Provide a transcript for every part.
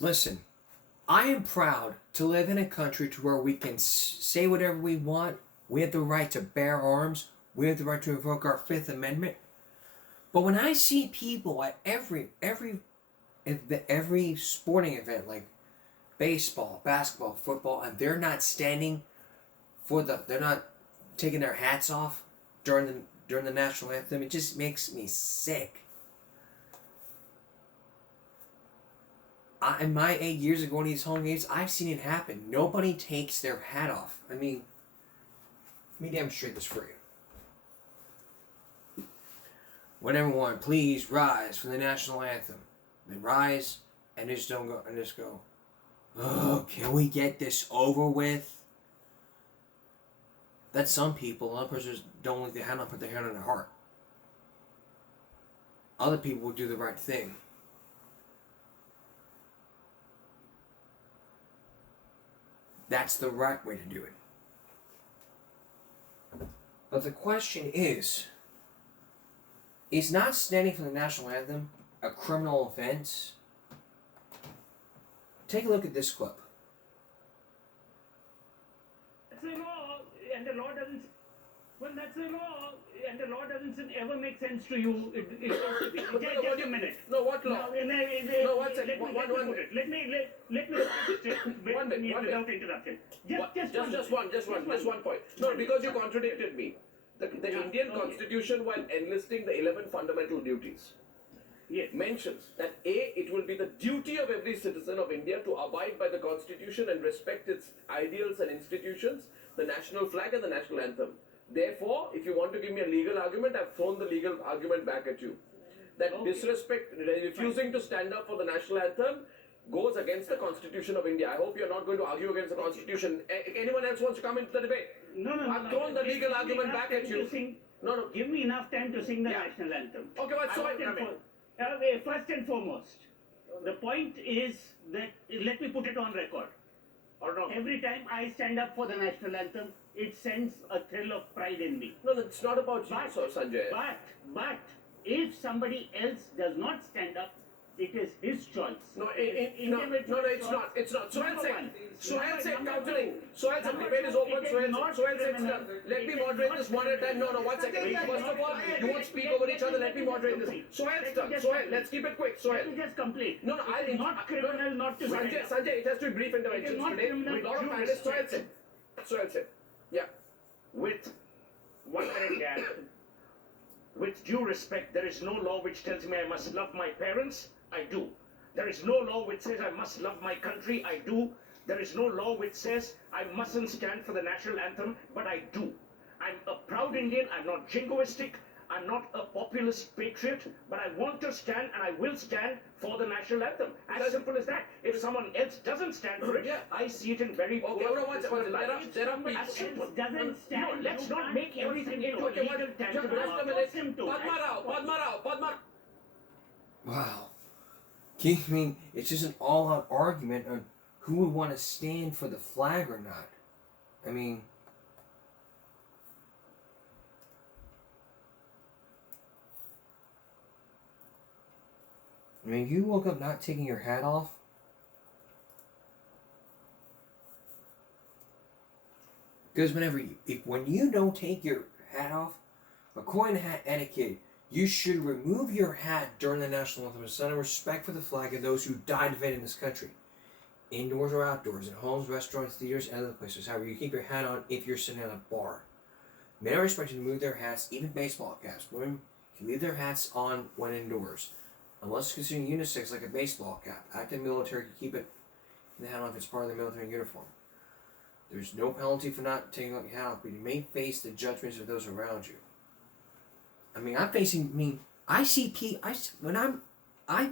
Listen, I am proud to live in a country to where we can say whatever we want. We have the right to bear arms. We have the right to invoke our Fifth Amendment. But when I see people at every sporting event like baseball, basketball, football, and they're not taking their hats off during the national anthem, it just makes me sick. In my 8 years of going to these home games, I've seen it happen. Nobody takes their hat off. I mean, let me demonstrate this for you. When everyone, please rise for the national anthem. They rise and just go. Oh, can we get this over with? That's some people. Other persons don't leave their hand up, put their hand on their heart. Other people will do the right thing. That's the right way to do it. But the question is not standing for the national anthem a criminal offense? Take a look at this clip. That's the law, and the law doesn't. Well, that's the law, and the law doesn't ever make sense to you. Just a minute. No, what law? No, one second. Let me without interruption. Just one point. No, because you contradicted me. The Indian Constitution, while enlisting the 11 fundamental duties, mentions that it will be the duty of every citizen of India to abide by the Constitution and respect its ideals and institutions, the national flag and the national anthem. Therefore, if you want to give me a legal argument, I've thrown the legal argument back at you. That disrespect, refusing to stand up for the national anthem goes against the Constitution of India. I hope you're not going to argue against the Constitution. Anyone else wants to come into the debate? No. I've thrown the legal argument back at you. No. Give me enough time to sing the national anthem. Okay, what's so first and foremost, the point is that, let me put it on record. Or not? Every time I stand up for the national anthem, it sends a thrill of pride in me. No, it's not about you, Sanjay. But if somebody else does not stand up, it is his choice. No, it's not. It's not. Sohail said countering. Sohail said debate is open. Sohail said let me moderate this one at a time. No, 1 second. First of all, you won't speak over each other. Let me moderate this. Sohail's turn. Sohail, let's keep it quick. Sohail. Let me just complete. No, it's not criminal not to Sanjay, it has to be brief interventions today. With a lot of panelists. Sohail said. Yeah. With 1 minute gap, with due respect, there is no law which tells me I must love my parents. I do. There is no law which says I must love my country. I do. There is no law which says I mustn't stand for the national anthem, but I do. I'm a proud Indian. I'm not jingoistic. I'm not a populist patriot, but I want to stand and I will stand for the national anthem. As simple as that. If someone else doesn't stand for it, I see it in very poor. There are people. As simple. Doesn't stand. No, let's not make everything into a legal tangible. Padma. Wow. I mean, it's just an all-out argument on who would want to stand for the flag or not. I mean, you woke up not taking your hat off. Because when you don't take your hat off, according to hat etiquette, you should remove your hat during the national anthem as a sign of respect for the flag and those who died defending this country. Indoors or outdoors, in homes, restaurants, theaters, and other places. However, you keep your hat on if you're sitting at a bar. Men are expected to remove their hats, even baseball caps. Women can leave their hats on when indoors. Unless it's considered unisex like a baseball cap. Active military can keep it in the hat on if it's part of the military uniform. There's no penalty for not taking your hat off, but you may face the judgments of those around you. I see people, I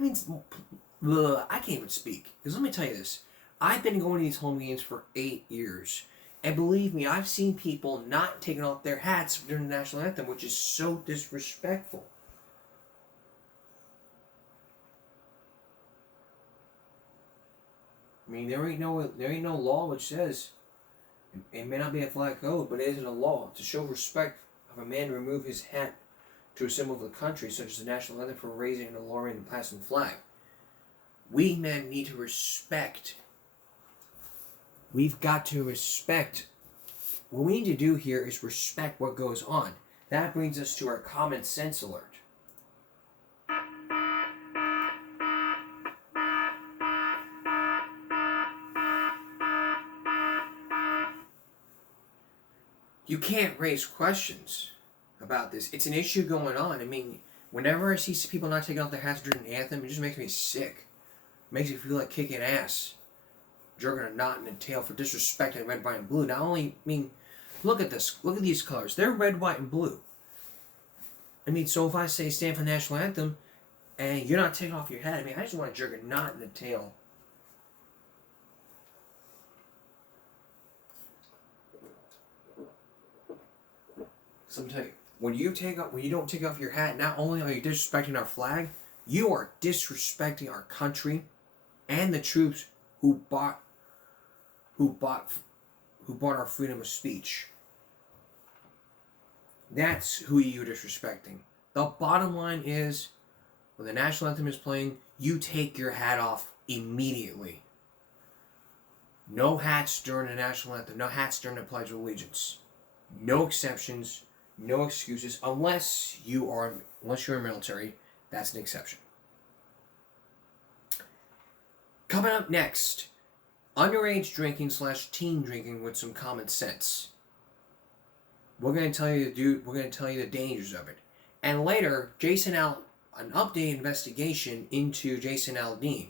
can't even speak. Because let me tell you this. I've been going to these home games for 8 years. And believe me, I've seen people not taking off their hats during the national anthem, which is so disrespectful. There ain't no law which says, it may not be a flag code, but it isn't a law to show respect of a man to remove his hat to a symbol of the country, such as the national anthem, for raising and lowering the passing flag. we men need to respect. We've got to respect. What we need to do here is respect what goes on. That brings us to our common sense alert. You can't raise questions about this. It's an issue going on. I mean, whenever I see people not taking off their hats during the anthem, it just makes me sick. It makes me feel like kicking ass. Jerking a knot in the tail for disrespecting red, white, and blue. Not only, I mean, look at this. Look at these colors. They're red, white, and blue. I mean, so if I say stand for the national anthem, and you're not taking off your hat, I mean, I just want to jerk a knot in the tail. So I'm telling you, when you don't take off your hat, not only are you disrespecting our flag, you are disrespecting our country and the troops who bought our freedom of speech. That's who you're disrespecting. The bottom line is, when the national anthem is playing, you take your hat off immediately. No hats during the national anthem. No hats during the Pledge of Allegiance. No exceptions. No excuses, unless you're military. That's an exception. Coming up next, underage drinking / teen drinking with some common sense. We're going to tell you, the dangers of it. And later, an updated investigation into Jason Aldean.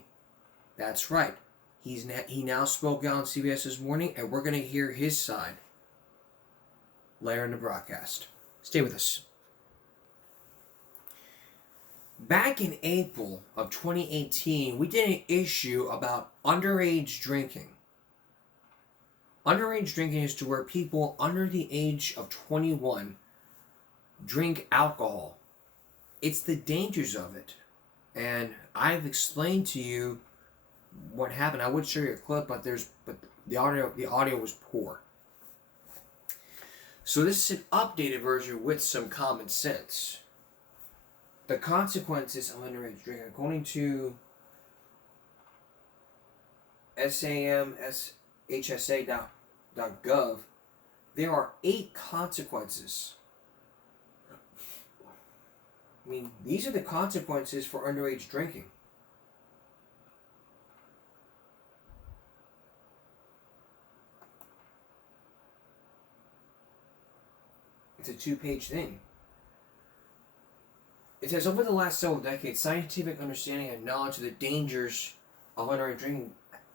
That's right. He now spoke out on CBS this morning, and we're going to hear his side later in the broadcast. Stay with us. Back in April of 2018, we did an issue about underage drinking. Underage drinking is to where people under the age of 21 drink alcohol. It's the dangers of it. And I've explained to you what happened. I would show you a clip, but the audio was poor. So this is an updated version with some common sense. The consequences of underage drinking, according to samshsa.gov, there are 8 consequences. I mean, these are the consequences for underage drinking. It's a 2-page thing. It says, over the last several decades, scientific understanding and knowledge of the dangers of underage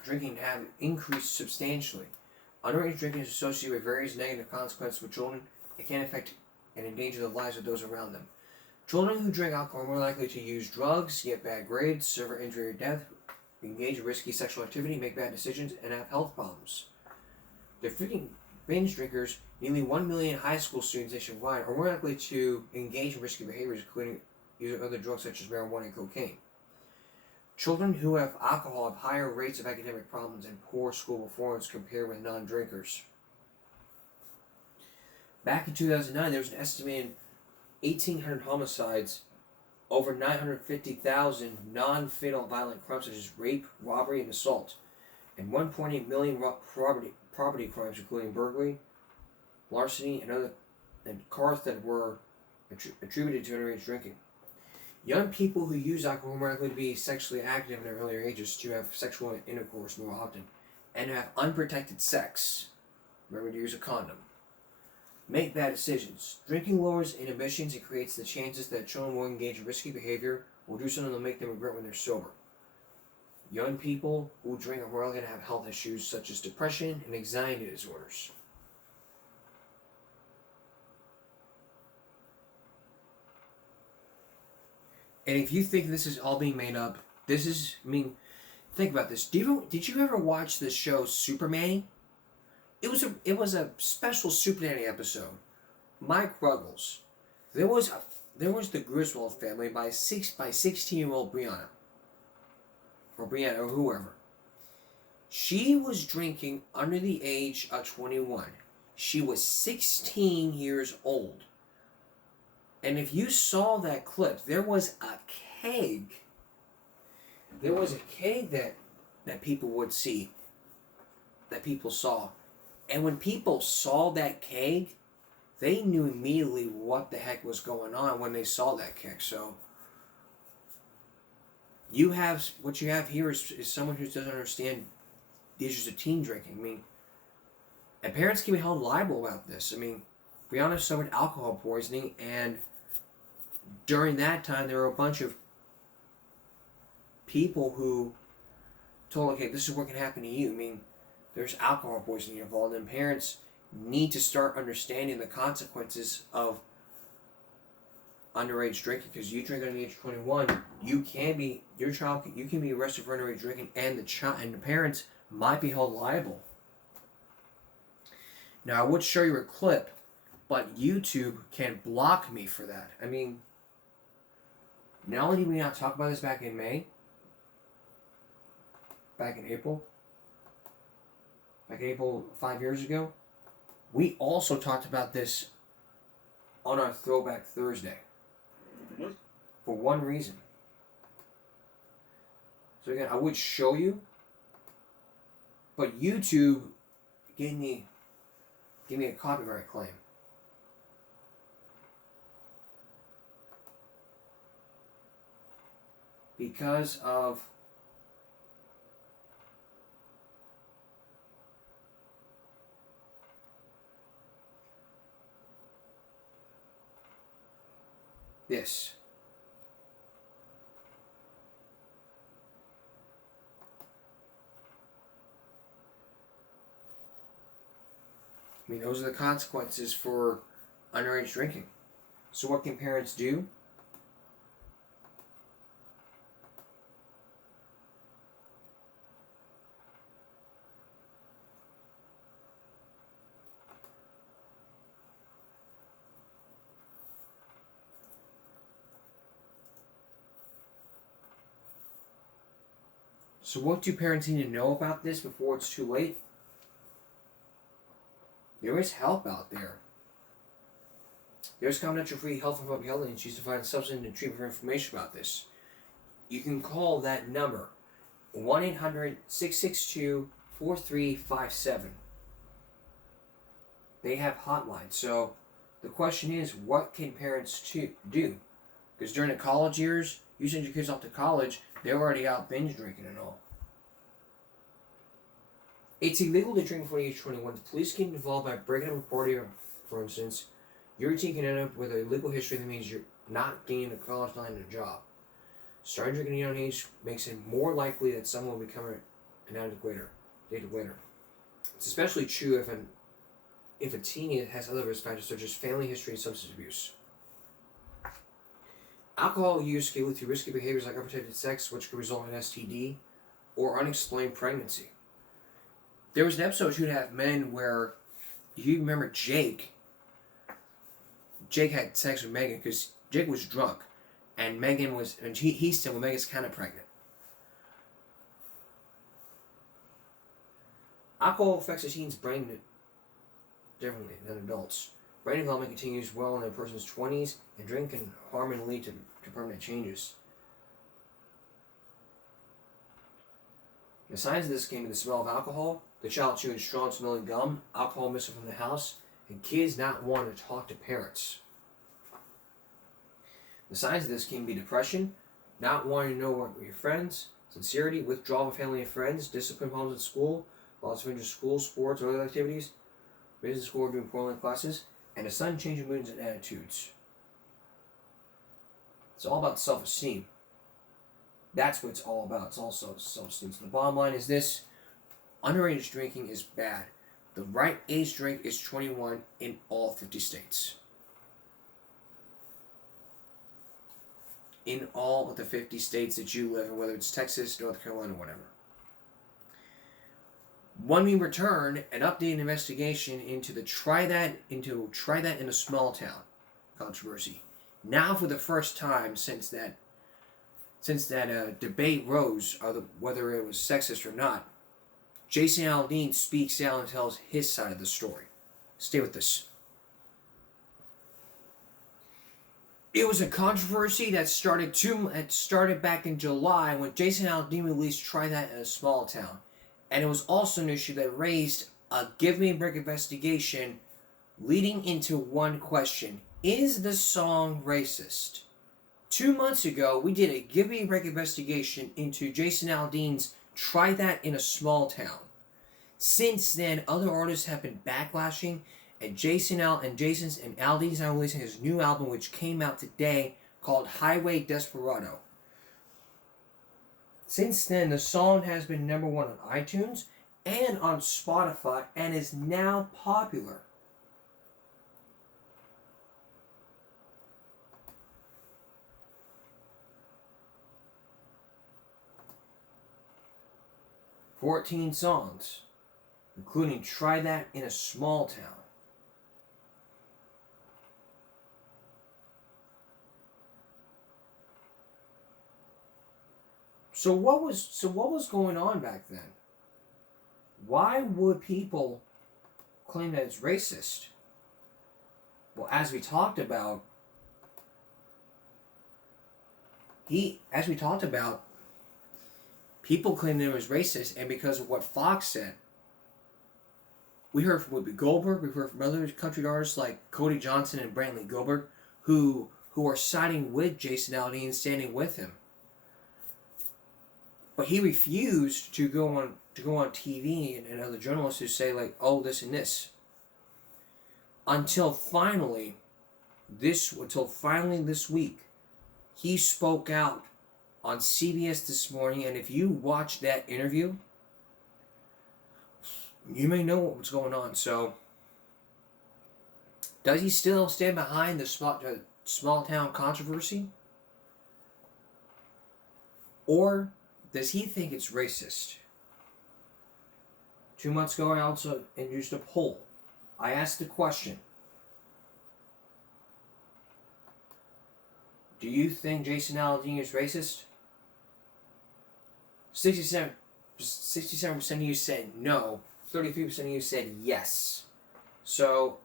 drinking have increased substantially. Underage drinking is associated with various negative consequences for children. It can affect and endanger the lives of those around them. Children who drink alcohol are more likely to use drugs, get bad grades, suffer injury or death, engage in risky sexual activity, make bad decisions, and have health problems. The freaking binge drinkers, nearly 1 million high school students nationwide, are more likely to engage in risky behaviors, including using other drugs such as marijuana and cocaine. Children who have alcohol have higher rates of academic problems and poor school performance compared with non-drinkers. Back in 2009, there was an estimated 1,800 homicides, over 950,000 non-fatal violent crimes such as rape, robbery, and assault, and 1.8 million property crimes, including burglary, larceny, and cars that were attributed to underage drinking. Young people who use alcohol are more likely to be sexually active in their earlier ages, to have sexual intercourse more often, and have unprotected sex. Remember to use a condom. Make bad decisions. Drinking lowers inhibitions and creates the chances that children will engage in risky behavior or do something that will make them regret when they're sober. Young people who drink are more likely to have health issues such as depression and anxiety disorders. And if you think this is all being made up, think about this. Did you ever watch the show Superman? It was a special Super Nanny episode. Mike Ruggles. There was the Griswold family by 16-year-old Brianna. Or Brianna, or whoever. She was drinking under the age of 21. She was 16 years old. And if you saw that clip, there was a keg there was a keg that people would see, that people saw. And when people saw that keg, they knew immediately what the heck was going on when they saw that keg. So what you have here is someone who doesn't understand the issues of teen drinking. I mean, and parents can be held liable about this. I mean, Brianna suffered alcohol poisoning, and during that time, there were a bunch of people who told, okay, this is what can happen to you. I mean, there's alcohol poisoning involved, and parents need to start understanding the consequences of underage drinking. Because you drink under the age of 21, you can be arrested for underage drinking, and the parents might be held liable. Now, I would show you a clip, but YouTube can block me for that. I mean, not only did we not talk about this back in April 5 years ago, we also talked about this on our Throwback Thursday. For one reason. So again, I would show you, but YouTube gave me a copyright claim. Because of this. I mean, those are the consequences for underage drinking. So what can parents do? So what do parents need to know about this before it's too late? There is help out there. There's confidential free health and public health agencies to find substance and treatment for information about this. You can call that number, 1-800-662-4357. They have hotlines. So the question is, what can parents do? Because during the college years, you send your kids off to college, they're already out binge drinking and all. It's illegal to drink before the age of 21. The police get involved by breaking up a party, for instance. Your teen can end up with a legal history that means you're not gaining a college line and a job. Starting drinking at a young age makes it more likely that someone will become an addict later. It's especially true if a teen has other risk factors such as family history and substance abuse. Alcohol use can lead to risky behaviors like unprotected sex, which could result in STD or unexplained pregnancy. There was an episode of 2.5 Men where, if you remember Jake had sex with Megan because Jake was drunk, and Megan was, and he's still, Megan's kind of pregnant. Alcohol affects a teen's brain differently than adults. Brain development continues well in a person's 20s, and drink can harm and lead to permanent changes. The signs of this came in the smell of alcohol, the child chewing strong smelling gum, alcohol missing from the house, and kids not wanting to talk to parents. The signs of this can be depression, not wanting to know what your friends, sincerity, withdrawal from family and friends, discipline problems at school, loss of interest in school, sports, or other activities, business school, or doing poorly in classes, and a sudden change in moods and attitudes. It's all about self-esteem. That's what it's all about. It's also self-esteem. So the bottom line is this: underage drinking is bad. The right age to drink is 21 in all 50 states. In all of the 50 states that you live in, whether it's Texas, North Carolina, whatever. When we return, an updated investigation into the try that in a small town controversy. Now, for the first time since that debate rose, whether it was sexist or not, Jason Aldean speaks out and tells his side of the story. Stay with us. It was a controversy that started back in July when Jason Aldean released "Try That" in a Small Town, and it was also an issue that raised a Give Me a Break investigation, leading into one question: is the song racist? 2 months ago, we did a Give Me a Break investigation into Jason Aldean's "Try That in a Small Town." Since then, other artists have been backlashing, and Jason's and Aldean's now releasing his new album, which came out today, called Highway Desperado. Since then, the song has been number one on iTunes and on Spotify, and is now popular. "14 songs, including Try That in a Small Town." So what was going on back then? Why would people claim that it's racist? Well, as we talked about, people claimed it was racist, and because of what Fox said. We heard from Whoopi Goldberg, we heard from other country artists like Cody Johnson and Brantley Gilbert, who are siding with Jason Aldean, standing with him. But he refused to go on TV and other journalists who say like, oh, this and this. Until finally this week, he spoke out on CBS this morning, and if you watch that interview, you may know what's going on. So, does he still stand behind the small town controversy? Or does he think it's racist? 2 months ago, I also introduced a poll. I asked the question: do you think Jason Aldean is racist? 67% of you said no. 33% of you said yes. So,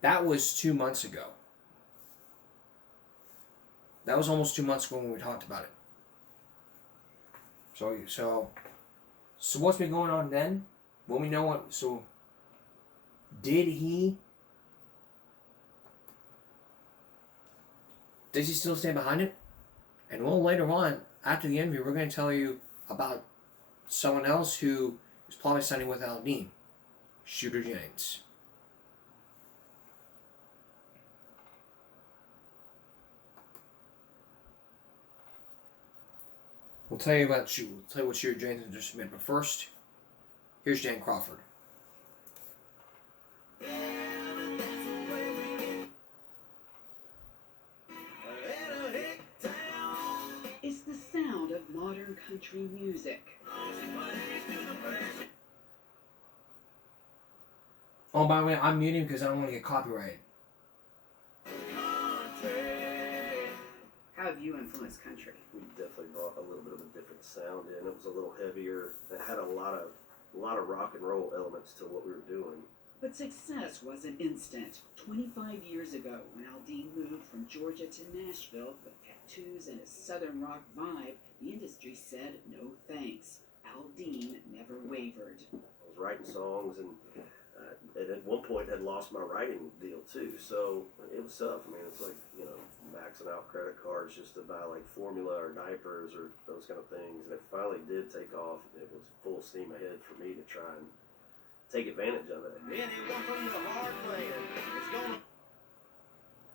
that was 2 months ago. That was almost 2 months ago when we talked about it. So what's been going on then? Well, we know what. So, does he still stand behind it? And a little later on, after the interview, we're going to tell you about someone else who is probably signing with Aldean, Shooter Jennings. We'll tell you what Shooter Jennings in just a minute. But first, here's Jan Crawford. It's the sound of modern country music. Oh, by the way, I'm muting because I don't want to get copyrighted. How have you influenced country? We definitely brought a little bit of a different sound in. It was a little heavier. It had a lot of rock and roll elements to what we were doing. But success wasn't instant. 25 years ago, when Aldean moved from Georgia to Nashville with tattoos and a southern rock vibe, the industry said no thanks. Aldean never wavered. I was writing songs and at one point had lost my writing deal too. So it was tough. I mean, it's like, maxing out credit cards just to buy like formula or diapers or those kind of things. And it finally did take off. It was full steam ahead for me to try and take advantage of it. Anyone from the heartland is gonna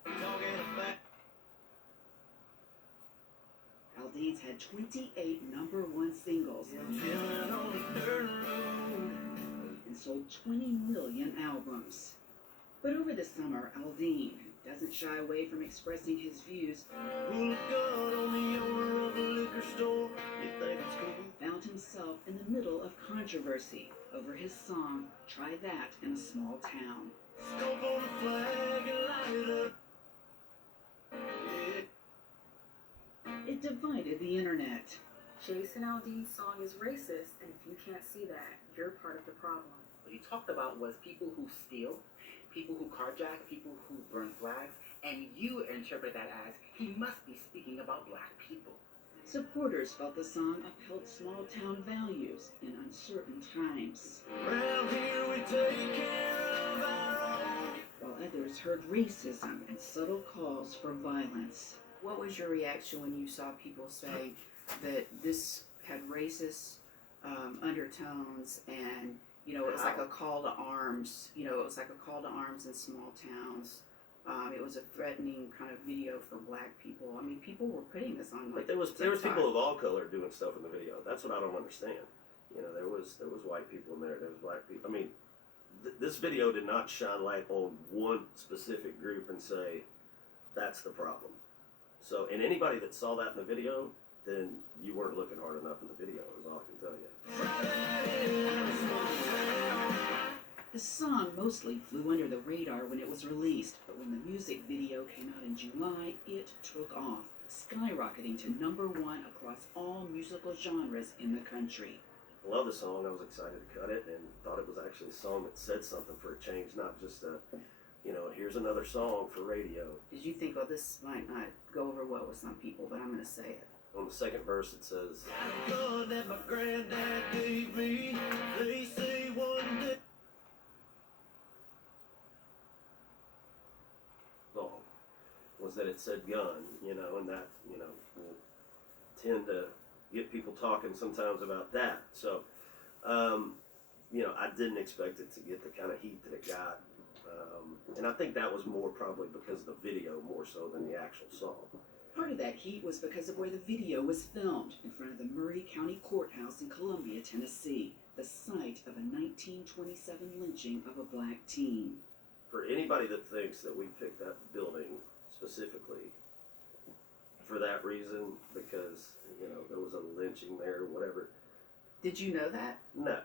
talking about. Aldean's had 28 number one singles and sold 20 million albums. But over the summer, Aldean doesn't shy away from expressing his views. Rule of God on the owner of a liquor store. You think it's cool? Found himself in the middle of controversy over his song, Try That in a Small Town. Stomp on the flag and light it up. It divided the internet. Jason Aldean's song is racist, and if you can't see that, you're part of the problem. What he talked about was people who steal, people who carjack, people who burn flags, and you interpret that as he must be speaking about black people. Supporters felt the song upheld small-town values in uncertain times, Round here we take care of our own. while others heard racism and subtle calls for violence. What was your reaction when you saw people say that this had racist undertones and, you know, it was like a call to arms, you know, it was like a call to arms in small towns. It was a threatening kind of video for black people. I mean, people were putting this on like But there was TikTok. people of all color doing stuff in the video. That's what I don't understand. You know, there was white people in there. There was black people. I mean, this video did not shine light on one specific group and say that's the problem. So, and anybody that saw that in the video, then you weren't looking hard enough in the video. Is all I can tell you. The song mostly flew under the radar when it was released, but when the music video came out in July, it took off, skyrocketing to #1 across all musical genres in the country. I love the song. I was excited to cut it and thought it was actually a song that said something for a change, not just a, you know, here's another song for radio. Did you think, oh, this might not go over well with some people, but I'm going to say it? On the second verse, it says, Gun that my granddad gave me. They say one day. song was that it said gun, you know, and that, you know, will tend to get people talking sometimes about that. So, you know, I didn't expect it to get the kind of heat that it got. And I think that was more probably because of the video more so than the actual song. Part of that heat was because of where the video was filmed, in front of the Murray County Courthouse in Columbia, Tennessee, the site of a 1927 lynching of a black teen. For anybody that thinks that we picked that building specifically for that reason, because, you know, there was a lynching there or whatever, Did you know that? no.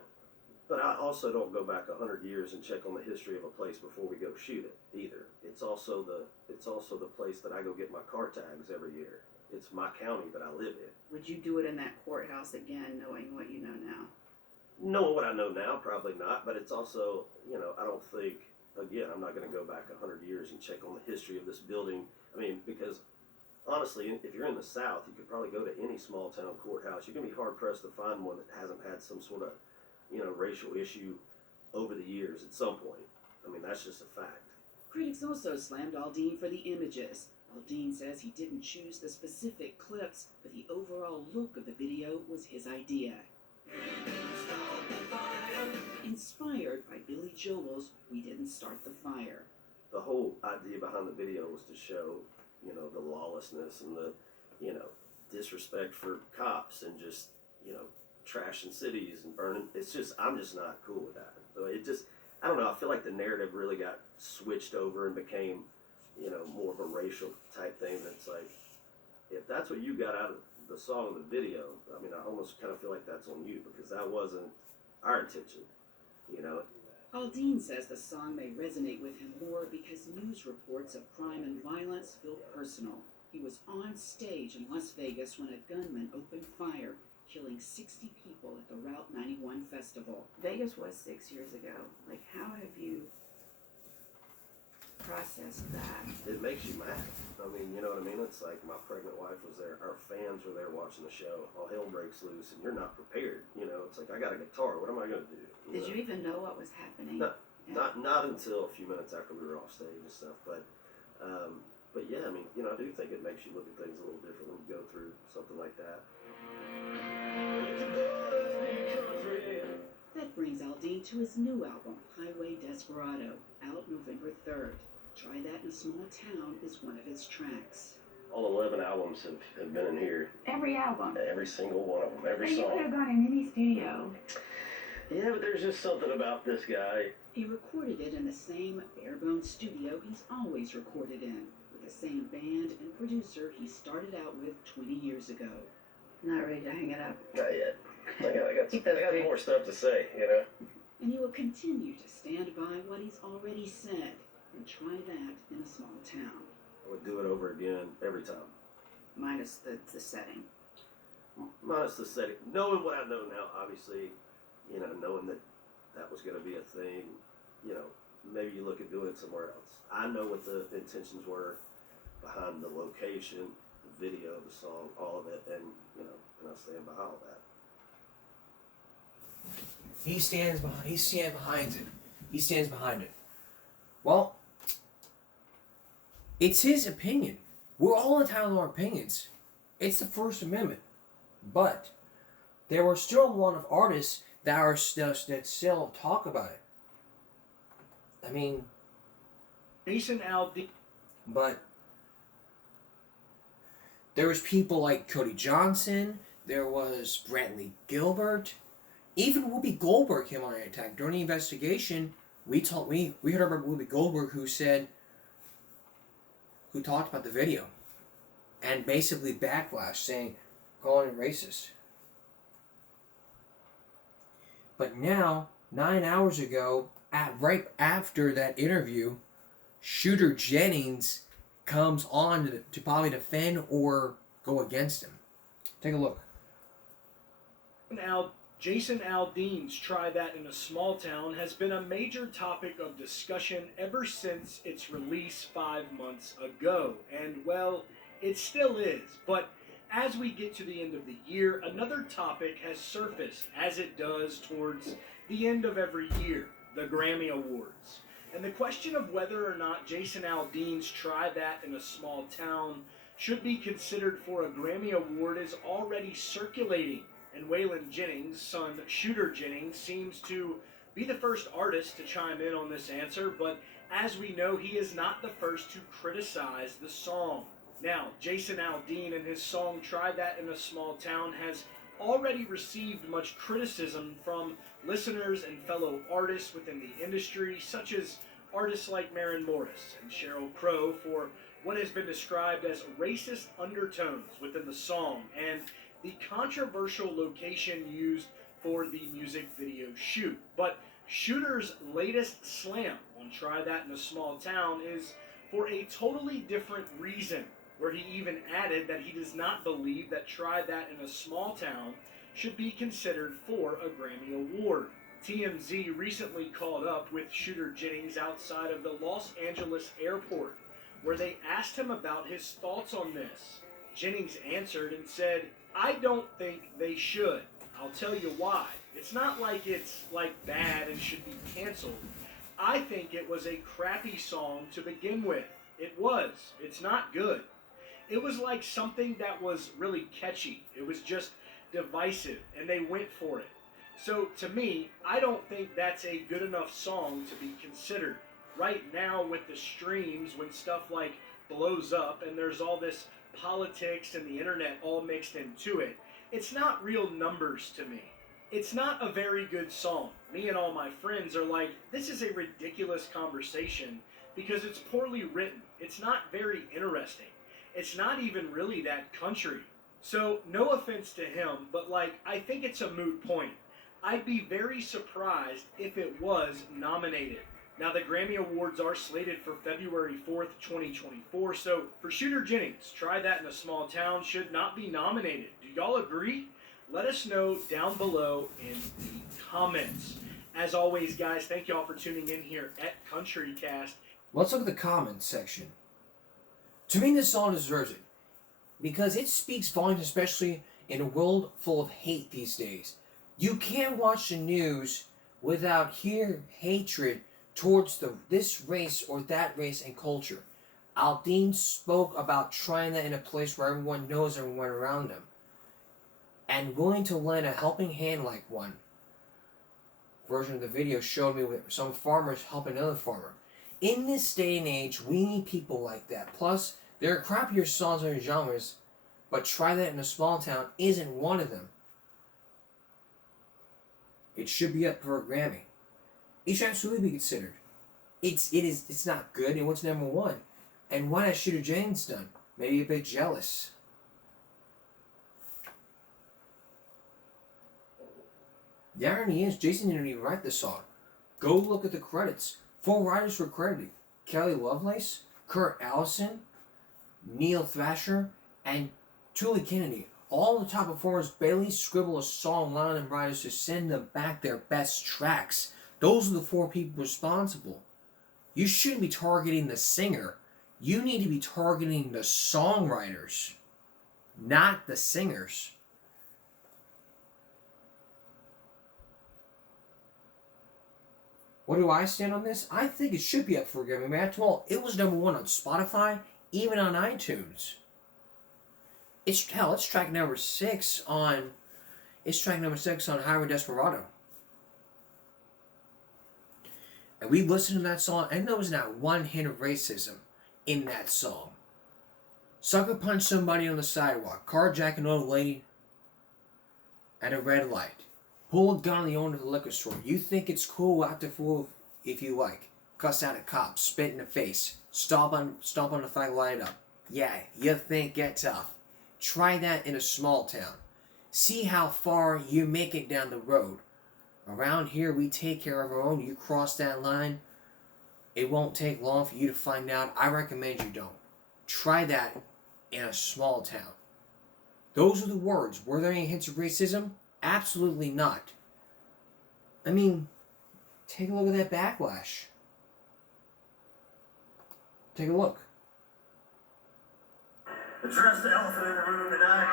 But I also don't go back 100 years and check on the history of a place before we go shoot it either. It's also the place that I go get my car tags every year. It's my county that I live in. Would you do it in that courthouse again, knowing what you know now? Knowing what I know now, probably not. But it's also, you know, I don't think, again, I'm not going to go back 100 years and check on the history of this building. I mean, because honestly, if you're in the South, you could probably go to any small town courthouse. You're going to be hard pressed to find one that hasn't had some sort of, you know, racial issue over the years at some point. I mean, that's just a fact. Critics also slammed Aldean for the images. Aldean says he didn't choose the specific clips, but the overall look of the video was his idea. Inspired by Billy Joel's We Didn't Start the Fire. The whole idea behind the video was to show, you know, the lawlessness and the, you know, disrespect for cops and just, you know, trashing cities and burning. It's just, I'm just not cool with that. So it just, I don't know, I feel like the narrative really got switched over and became, you know, more of a racial type thing. That's like, if that's what you got out of the song and the video, I mean, I almost kind of feel like that's on you, because that wasn't our intention, you know. Aldean says the song may resonate with him more because news reports of crime and violence feel personal. He was on stage in Las Vegas when a gunman opened fire, killing 60 people at the Route 91 festival. Vegas was 6 years ago. Like, how have you processed that? It makes you mad. I mean, you know what I mean? It's like my pregnant wife was there. Our fans were there watching the show. All hell breaks loose, and you're not prepared. You know, it's like, I got a guitar. What am I going to do? Did you even know what was happening? No, Yeah. not until a few minutes after we were off stage and stuff. But yeah, I mean, you know, I do think it makes you look at things a little different when you go through something like that. That brings Aldean to his new album, Highway Desperado, out November 3rd. Try That in a Small Town is one of his tracks. All 11 albums have been in here. Every album. Every single one of them. Every You song. could have gone in any studio. Yeah, but there's just something about this guy. He recorded it in the same bare-bones studio he's always recorded in, with the same band and producer he started out with 20 years ago. Not ready to hang it up. Not yet. I got more stuff to say, you know. And he will continue to stand by what he's already said and try that in a small town. I would do it over again every time. Minus the setting. Minus the setting. Knowing what I know now, obviously, you know, knowing that was going to be a thing, you know, maybe you look at doing it somewhere else. I know what the intentions were behind the location, the video, the song, all of it, and and I stand by all that. He stands behind it. He stands behind it. Well, it's his opinion. We're all entitled to our opinions. It's the First Amendment. But there are still a lot of artists that still talk about it. I mean, Jason Aldean. but there was people like Cody Johnson. There was Brantley Gilbert. Even Whoopi Goldberg came on an attack during the investigation. We heard about Whoopi Goldberg who talked about the video, and basically backlash, saying, calling it racist. But now, 9 hours ago, right after that interview, Shooter Jennings comes on to probably defend or go against him. Take a look. Jason Aldean's Try That in a Small Town has been a major topic of discussion ever since its release 5 months ago. And, well, it still is. But as we get to the end of the year, another topic has surfaced, as it does towards the end of every year, the Grammy Awards. And the question of whether or not Jason Aldean's Try That in a Small Town should be considered for a Grammy Award is already circulating. And Waylon Jennings, son Shooter Jennings, seems to be the first artist to chime in on this answer, but as we know, he is not the first to criticize the song. Now, Jason Aldean and his song Try That in a Small Town has already received much criticism from listeners and fellow artists within the industry, such as artists like Maren Morris and Sheryl Crow, for what has been described as racist undertones within the song, and the controversial location used for the music video shoot. But Shooter's latest slam on Try That in a Small Town is for a totally different reason, where he even added that he does not believe that Try That in a Small Town should be considered for a Grammy Award. TMZ recently caught up with Shooter Jennings outside of the Los Angeles airport, where they asked him about his thoughts on this. Jennings answered and said, "I don't think they should. I'll tell you why. It's not like it's bad and should be canceled. I think it was a crappy song to begin with. It was. It's not good. It was like something that was really catchy. It was just divisive, and they went for it. So to me, I don't think that's a good enough song to be considered. Right now with the streams, when stuff like blows up and there's all this politics and the internet all mixed into it, it's not real numbers to me. It's not a very good song. Me and all my friends are like, this is a ridiculous conversation because it's poorly written. It's not very interesting. It's not even really that country. So no offense to him, but I think it's a moot point. I'd be very surprised if it was nominated. Now, the Grammy Awards are slated for February 4th, 2024, so for Shooter Jennings, Try That in a Small Town should not be nominated. Do y'all agree? Let us know down below in the comments. As always, guys, thank y'all for tuning in here at CountryCast. Let's look at the comments section. To me, this song deserves it, because it speaks volumes, especially in a world full of hate these days. You can't watch the news without hearing hatred towards this race or that race and culture. Aldean spoke about trying that in a place where everyone knows everyone around them, and willing to lend a helping hand like one. Version of the video showed me with some farmers helping another farmer. In this day and age, we need people like that. Plus, there are crappier songs and genres, but Try That in a Small Town isn't one of them. It should be up for a Grammy. It should absolutely be considered. It's not good, and what's number one? And what has Shooter Jennings done? Maybe a bit jealous. The irony is, Jason didn't even write the song. Go look at the credits. 4 writers were credited: Kelly Lovelace, Kurt Allison, Neil Thrasher, and Julie Kennedy. All the top performers barely scribble a song, allowing them writers to send them back their best tracks. Those are the 4 people responsible. You shouldn't be targeting the singer. You need to be targeting the songwriters, not the singers. What do I stand on this? I think it should be up for a Grammy. I mean, after all, it was number 1 on Spotify, even on iTunes. It's track number 6 on. It's track number 6 on Highway Desperado. And we listened to that song, and there was not one hint of racism in that song. Sucker punch somebody on the sidewalk, carjack an old lady at a red light, pull a gun on the owner of the liquor store. You think it's cool, act a fool if you like. Cuss out a cop, spit in the face, stomp on the thigh, light up. Yeah, you think get tough. Try that in a small town. See how far you make it down the road. Around here, we take care of our own. You cross that line, it won't take long for you to find out. I recommend you don't. Try that in a small town. Those are the words. Were there any hints of racism? Absolutely not. I mean, take a look at that backlash. Take a look. Address the elephant in the room tonight.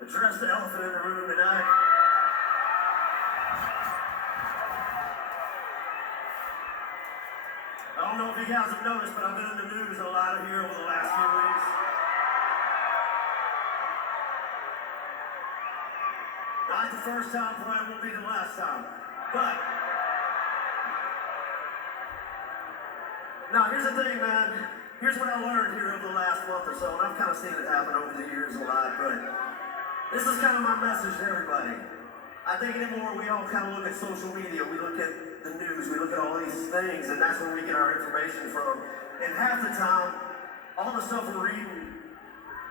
Address the elephant in the room tonight. I don't know if you guys have noticed, but I've been in the news a lot here over the last few weeks. Not the first time, probably won't be the last time. But now here's the thing, man. Here's what I learned here over the last month or so, and I've kind of seen it happen over the years a lot, but this is kind of my message to everybody. I think anymore we all kind of look at social media, we look at the news, we look at all these things, and that's where we get our information from. And half the time, all the stuff we're reading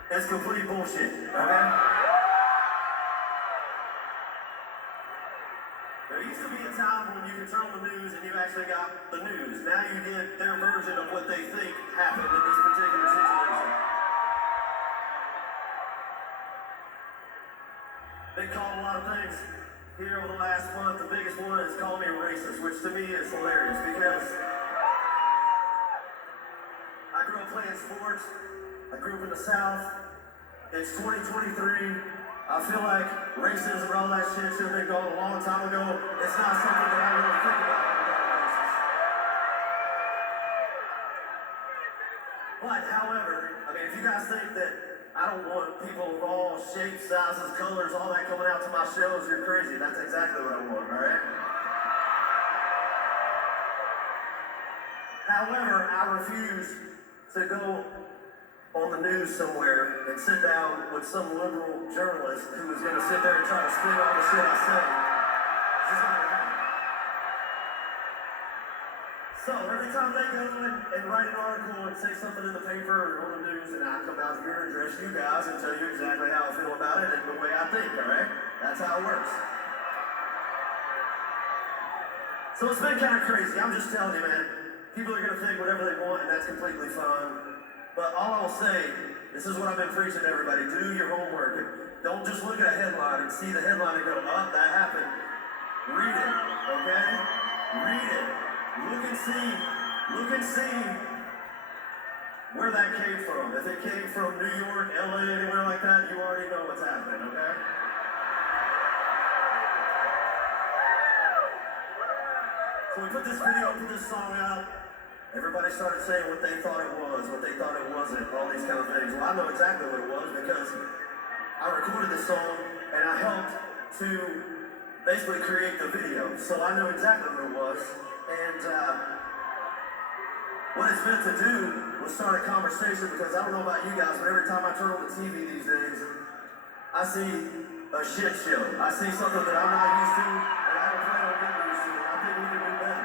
is complete bullshit, okay? There used to be a time when you could turn on the news and you actually got the news. Now you get their version of what they think happened in this particular situation. They called a lot of things here over the last month. The biggest one is called me a racist, which to me is hilarious because I grew up playing sports. I grew up in the South. It's 2023. I feel like racism and all that shit should have been gone a long time ago. It's not something that I really think about on a daily basis. But, however, I mean, if you guys think that I don't want people of all shapes, sizes, colors, all that coming out to my shows, you're crazy. That's exactly what I want, all right? However, I refuse to go on the news somewhere and sit down with some liberal journalist who is going to sit there and try to spin all the shit I say. It's just not gonna happen. So every time they go and write an article and say something in the paper or on the news, and I come out here and address you guys and tell you exactly how I feel about it and the way I think, all right? That's how it works. So it's been kind of crazy. I'm just telling you, man. People are going to think whatever they want, and that's completely fine. But all I'll say, this is what I've been preaching to everybody. Do your homework. Don't just look at a headline and see the headline and go, oh, that happened. Read it, okay? Read it. Look and see where that came from. If it came from New York, LA, anywhere like that, you already know what's happening, okay? So we put this video, put this song out. Everybody started saying what they thought it was, what they thought it wasn't, all these kind of things. Well, I know exactly what it was because I recorded this song and I helped to basically create the video. So I know exactly what it was. And what it's meant to do was start a conversation because I don't know about you guys, but every time I turn on the TV these days, I see a shit show. I see something that I'm not used to and I don't plan on getting used to. And I think we can do better.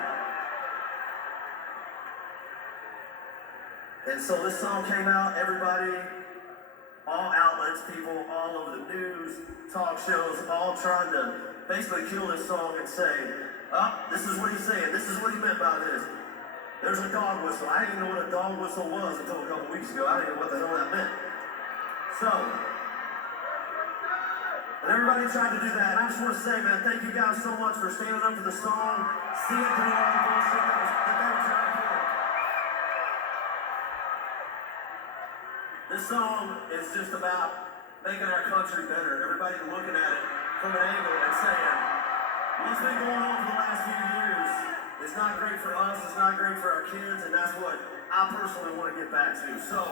And so this song came out, everybody, all outlets, people all over the news, talk shows, all trying to basically kill this song and say, oh, this is what he's saying, this is what he meant by this. There's a dog whistle. I didn't even know what a dog whistle was until a couple weeks ago. I didn't know what the hell that meant. So, the And everybody tried to do that. And I just want to say, man, thank you guys so much for standing up for the song, seeing through all the bullshit that was trying to pull. This song is just about making our country better. Everybody looking at it from an angle and saying, what's been going on for the last few years, it's not great for us, it's not great for our kids, and that's what I personally want to get back to. So,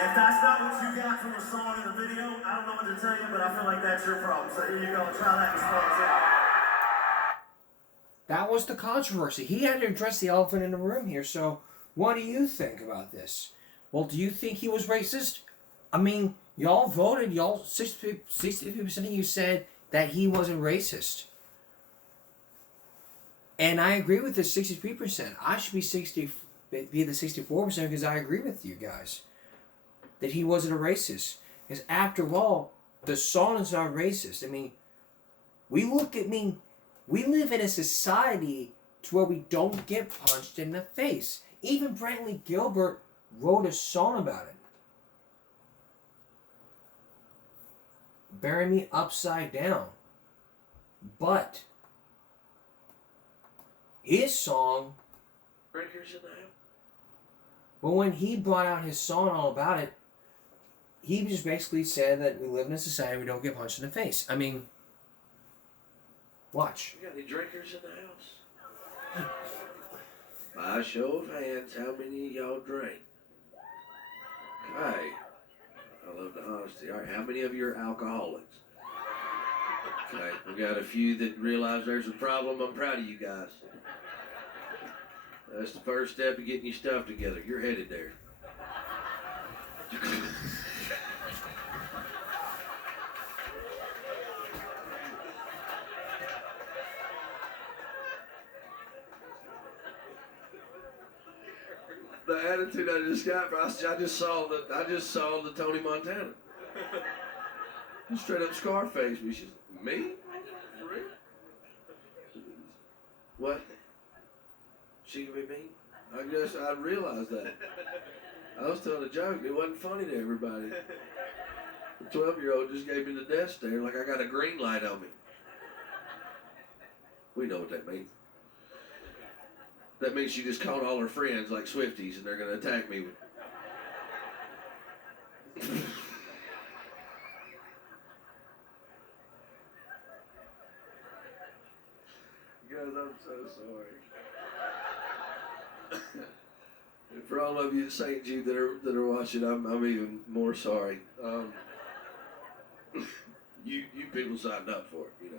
if that's not what you got from the song and the video, I don't know what to tell you, but I feel like that's your problem. So here you go, try that response out. That was the controversy. He had to address the elephant in the room here. So, what do you think about this? Well, do you think he was racist? I mean, y'all voted. Y'all 63% of you said that he wasn't racist, and I agree with the 63%. I should be the 64% because I agree with you guys that he wasn't a racist. Because after all, the song is not racist. I mean, we live in a society to where we don't get punched in the face. Even Brantley Gilbert wrote a song about it. Bury Me Upside Down. But his song, Breakers in the house. but when he brought out his song all about it, he just basically said that we live in a society where we don't get punched in the face. I mean, watch. You got any drinkers in the house? By a show of hands, how many of y'all drank? Okay. I love the honesty. All right, how many of you are alcoholics? Okay, we got a few that realize there's a problem. I'm proud of you guys. That's the first step of getting your stuff together. You're headed there. The attitude I just got, I just saw the Tony Montana. Straight up Scarface me. She's me? For real? What? She can be mean? I guess I realized that. I was telling a joke. It wasn't funny to everybody. The 12-year-old just gave me the death stare like I got a green light on me. We know what that means. That means she just called all her friends like Swifties and they're going to attack me. Guys, I'm so sorry. And for all of you at St. Jude that are watching, I'm even more sorry. You people signed up for it, you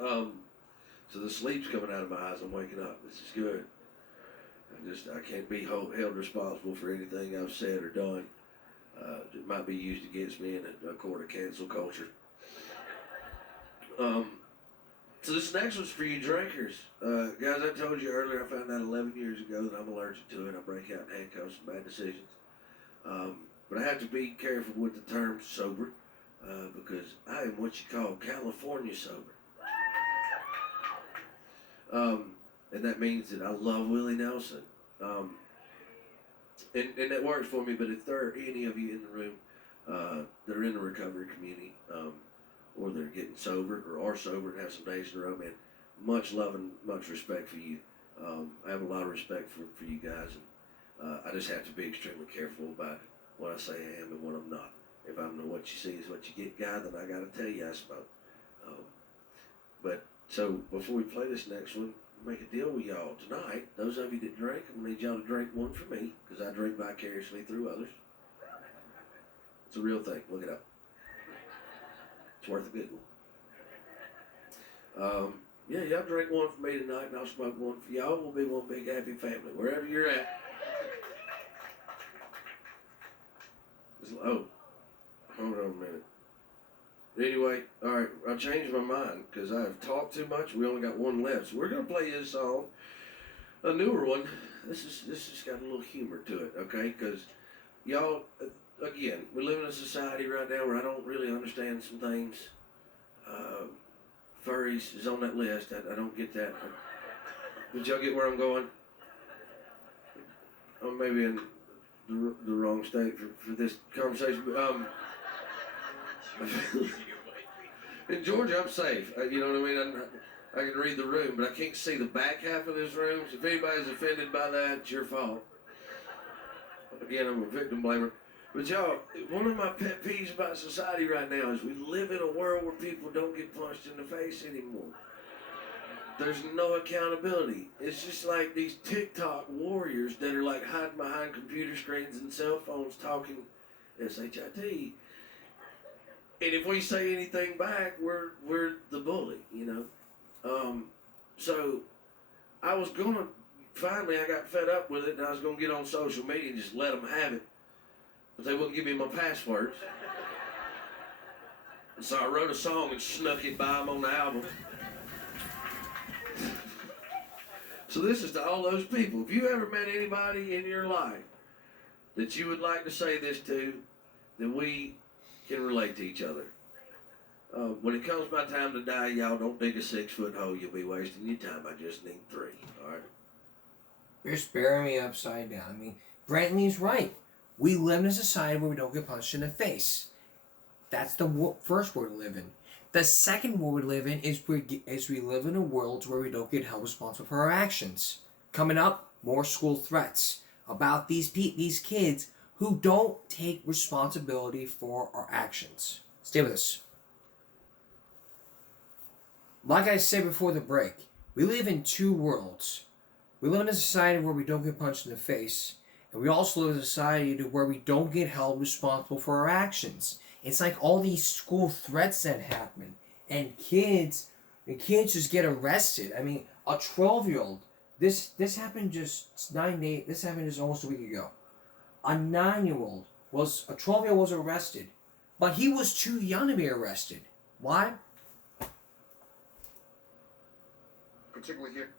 know. So the sleep's coming out of my eyes. I'm waking up. This is good. I can't be held responsible for anything I've said or done. It might be used against me in a court of cancel culture. So this next one's for you drinkers. Guys, I told you earlier, I found out 11 years ago that I'm allergic to it. I break out in handcuffs and bad decisions. But I have to be careful with the term sober because I am what you call California sober. And that means that I love Willie Nelson. And that works for me, but if there are any of you in the room that are in the recovery community, or they're getting sober or are sober and have some days in a row, man, much love and much respect for you. I have a lot of respect for you guys, and I just have to be extremely careful about what I say I am and what I'm not. If I'm the what you see is what you get guy, then I got to tell you I smoke. But so before we play this next one, make a deal with y'all tonight. Those of you that drink, I'm gonna need y'all to drink one for me because I drink vicariously through others. It's a real thing. Look it up. It's worth a Google. Yeah, y'all drink one for me tonight, and I'll smoke one for y'all. We'll be one big happy family wherever you're at. Oh, hold on a minute. Anyway, all right, I changed my mind because I have talked too much. We only got one left, so we're gonna play this song, a newer one. This has got a little humor to it, okay? Because y'all, again, we live in a society right now where I don't really understand some things. Furries is on that list. I don't get that. Did y'all get where I'm going? I'm maybe in the wrong state for this conversation. But, In Georgia, I'm safe. You know what I mean? I can read the room, but I can't see the back half of this room. So if anybody's offended by that, it's your fault. Again, I'm a victim blamer. But y'all, one of my pet peeves about society right now is we live in a world where people don't get punched in the face anymore. There's no accountability. It's just like these TikTok warriors that are like hiding behind computer screens and cell phones talking SHIT. And if we say anything back, we're the bully, you know. So I was gonna finally I got fed up with it, and I was gonna get on social media and just let them have it, but they wouldn't give me my passwords. And so I wrote a song and snuck it by them on the album. So this is to all those people. If you ever met anybody in your life that you would like to say this to, then we can relate to each other. When it comes my time to die, y'all don't dig a 6-foot hole. You'll be wasting your time. I just need 3. All right. You're sparing me upside down. I mean, Brantley's right. We live in a society where we don't get punched in the face. That's the first world we live in. The second world we live in is we live in a world where we don't get held responsible for our actions. Coming up, more school threats about these kids who don't take responsibility for our actions. Stay with us. Like I said before the break, we live in 2 worlds. We live in a society where we don't get punched in the face, and we also live in a society where we don't get held responsible for our actions. It's like all these school threats that happen, and kids just get arrested. I mean, a 12-year-old. This happened just 9 days. This happened just almost a week ago. A 12-year-old was arrested, but he was too young to be arrested. Why? Particularly here,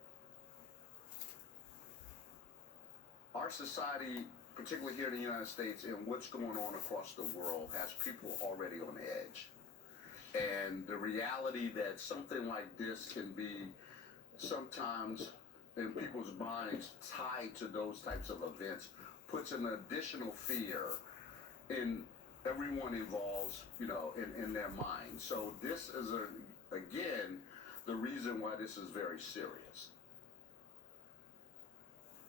our society, particularly here in the United States, and what's going on across the world, has people already on edge. And the reality that something like this can be sometimes in people's minds tied to those types of events puts an additional fear in everyone involved, you know, in their mind. So this is, again, the reason why this is very serious.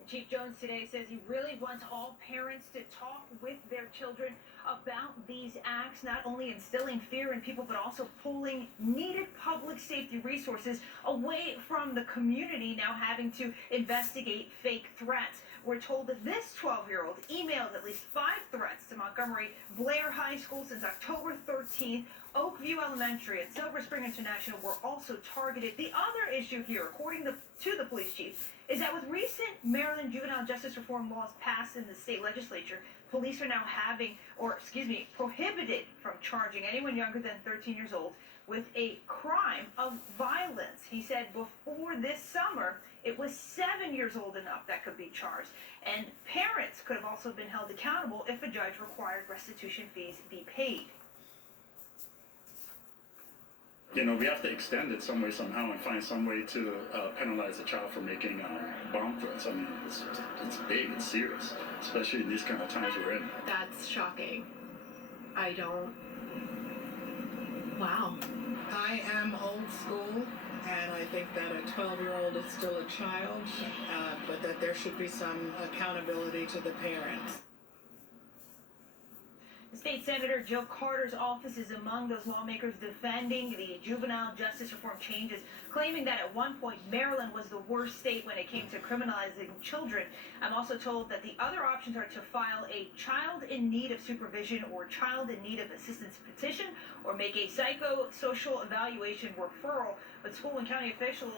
Chief Jones today says he really wants all parents to talk with their children about these acts, not only instilling fear in people, but also pulling needed public safety resources away from the community now having to investigate fake threats. We're told that this 12-year-old emailed at least 5 threats to Montgomery Blair High School since October 13th. Oakview Elementary and Silver Spring International were also targeted. The other issue here, according to the police chief, is that with recent Maryland juvenile justice reform laws passed in the state legislature, police are now prohibited from charging anyone younger than 13 years old with a crime of violence. He said before this summer, it was 7 years old and up that could be charged. And parents could have also been held accountable if a judge required restitution fees be paid. You know, we have to extend it some way, somehow, and find some way to penalize a child for making bomb threats. I mean, it's big, it's serious, especially in these kind of times we're in. That's shocking. I don't... Wow. I am old school, and I think that a 12-year-old is still a child, but that there should be some accountability to the parents. State Senator Joe Carter's office is among those lawmakers defending the juvenile justice reform changes, claiming that at one point Maryland was the worst state when it came to criminalizing children. I'm also told that the other options are to file a child in need of supervision or child in need of assistance petition or make a psychosocial evaluation referral. But school and county officials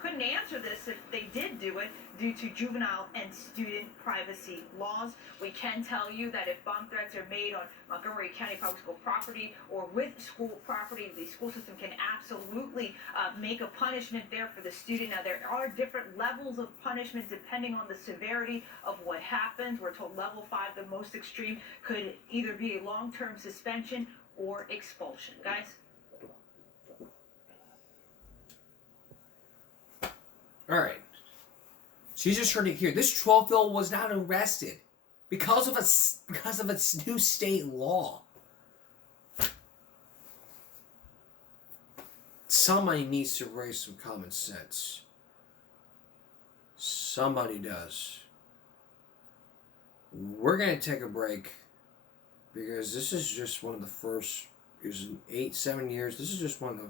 couldn't answer this if they did do it due to juvenile and student privacy laws. We can tell you that if bomb threats are made on Montgomery County Public School property or with school property, the school system can absolutely make a punishment there for the student. Now, there are different levels of punishment depending on the severity of what happens. We're told level 5, the most extreme, could either be a long-term suspension or expulsion. Guys? All right. So you just heard it here. This 12-year-old was not arrested because of a new state law. somebody needs to raise some common sense. Somebody does. We're going to take a break because this is just one of the first, it was 8-7 years. This is just one of the,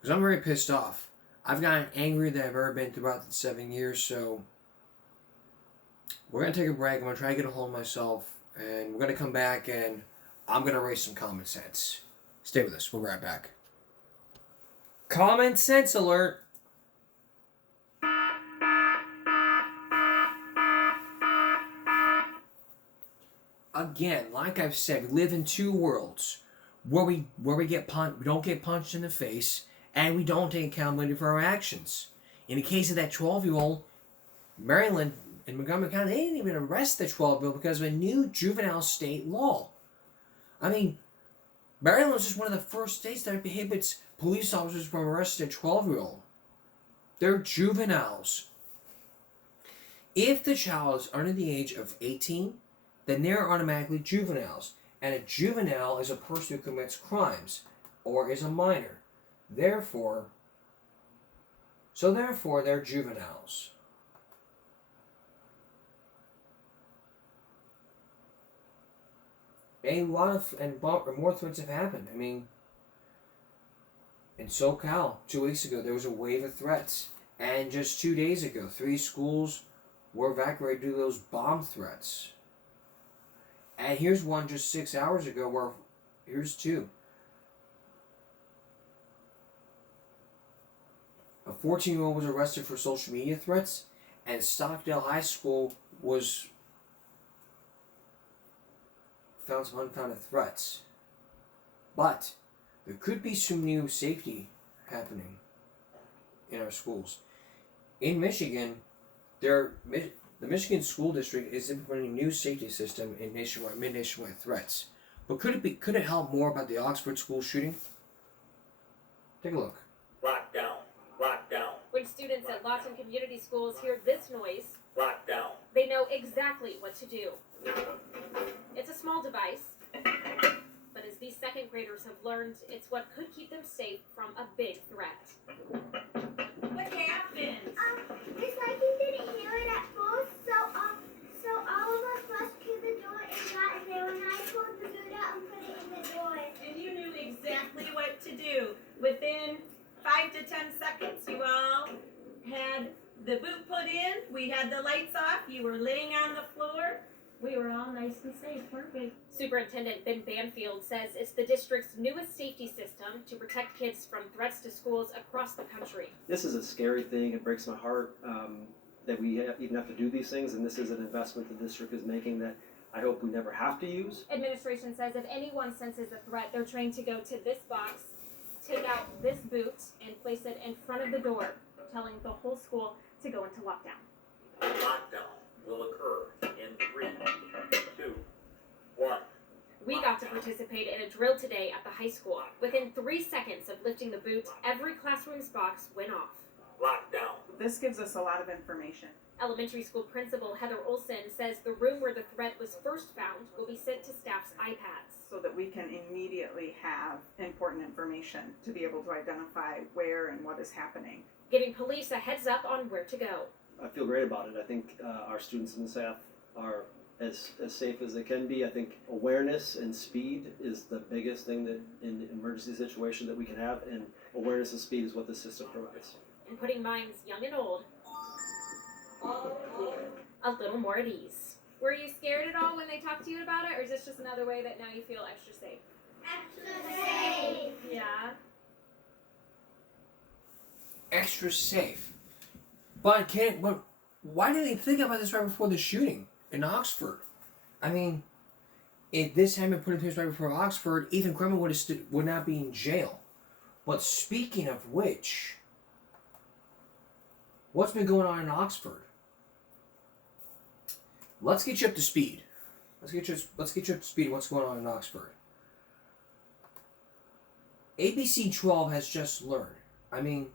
because I'm very pissed off. I've gotten angrier than I've ever been throughout the 7 years, so we're going to take a break. I'm going to try to get a hold of myself, and we're going to come back, and I'm going to raise some common sense. Stay with us. We'll be right back. Common sense alert. Again, like I've said, we live in two worlds where we don't get punched in the face, and we don't take accountability for our actions. In the case of that 12-year-old, Maryland and Montgomery County, they didn't even arrest the 12-year-old because of a new juvenile state law. I mean, Maryland was just one of the first states that prohibits police officers from arresting a 12-year-old. They're juveniles. If the child is under the age of 18, then they're automatically juveniles. And a juvenile is a person who commits crimes or is a minor. Therefore, they're juveniles. A lot of more threats have happened. I mean, in SoCal, 2 weeks ago, there was a wave of threats. And just 2 days ago, 3 schools were evacuated due to those bomb threats. And here's one just 6 hours ago where, here's 2. A 14-year-old was arrested for social media threats, and Stockdale High School was found some unfounded threats. But there could be some new safety happening in our schools. In Michigan, the Michigan School District is implementing a new safety system in mid-nationwide threats. But could it help more about the Oxford school shooting? Take a look. Lockdown. Lockdown. When students at Lawson Community Schools hear this noise, Lockdown. they know exactly what to do. It's a small device, but as these second graders have learned, it's what could keep them safe from a big threat. What happened? It's like he didn't hear it at first, so all of us rushed to the door and got in there, and I pulled the boot out and put it in the door. And you knew exactly what to do. Within 5 to 10 seconds, you all had the boot put in, we had the lights off, you were laying on the floor. We were all nice and safe, weren't we? Superintendent Ben Banfield says it's the district's newest safety system to protect kids from threats to schools across the country. This is a scary thing. It breaks my heart that we even have to do these things, and this is an investment the district is making that I hope we never have to use. Administration says if anyone senses a threat, they're trained to go to this box, take out this boot, and place it in front of the door, telling the whole school to go into lockdown. Lockdown will occur in 3, 2, 1. We got to participate in a drill today at the high school. Within 3 seconds of lifting the boot, every classroom's box went off. Lockdown. This gives us a lot of information. Elementary school principal Heather Olson says the room where the threat was first found will be sent to staff's iPads. So that we can immediately have important information to be able to identify where and what is happening. Giving police a heads up on where to go. I feel great about it. I think our students and staff are as safe as they can be. I think awareness and speed is the biggest thing that in an emergency situation that we can have, and awareness and speed is what the system provides. And putting minds young and old a little more at ease. Were you scared at all when they talked to you about it, or is this just another way that now you feel extra safe? Extra safe. Yeah. Extra safe. But why did they think about this right before the shooting in Oxford? I mean, if this hadn't been put in place right before Oxford, Ethan Kremer would not be in jail. But speaking of which, what's been going on in Oxford? Let's get you up to speed. Let's get you up to speed of what's going on in Oxford. ABC 12 has just learned. I mean,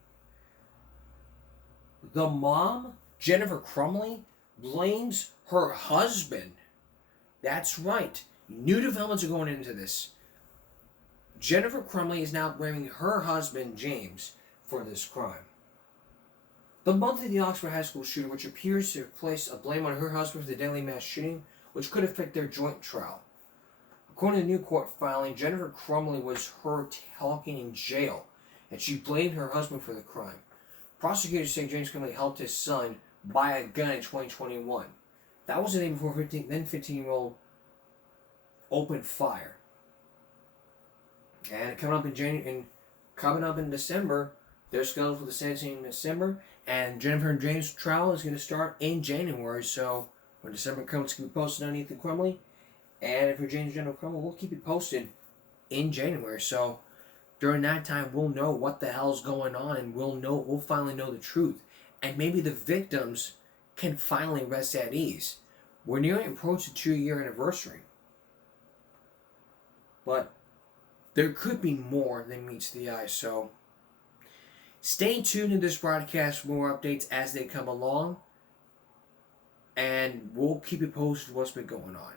the mom, Jennifer Crumley, blames her husband. That's right. New developments are going into this. Jennifer Crumley is now blaming her husband, James, for this crime. The month of the Oxford High School shooting, which appears to have placed a blame on her husband for the deadly mass shooting, which could affect their joint trial. According to the new court filing, Jennifer Crumley was heard talking in jail, and she blamed her husband for the crime. Prosecutors say James Crumley helped his son buy a gun in 2021. That was the day before then 15-year-old opened fire. And coming up in December, they're scheduled for the sentencing in December, and Jennifer and James' trial is going to start in January. So when December comes, it's going to be posted on Ethan Crumley, and if you're James General Crumley, we'll keep it posted in January. So during that time, we'll know what the hell's going on, and we'll finally know the truth, and maybe the victims can finally rest at ease. We're nearly approaching the 2-year anniversary, but there could be more than meets the eye. So stay tuned to this broadcast for more updates as they come along, and we'll keep you posted what's been going on.